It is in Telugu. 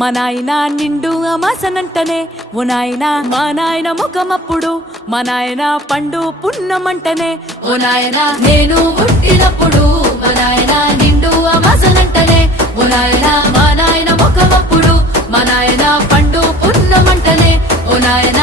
మా నాయన నిండు అమాసనంటనే ఓ నాయన మా నాయన ముఖమప్పుడు మా నాయన పండు పున్నమంటనే ఓ నాయన నేను పుట్టినప్పుడు మా నాయన నిండు అమాసనంటనే ఓ నాయన మా నాయన ముఖమప్పుడు మా నాయన పండు పున్నమంటనే ఓ నాయన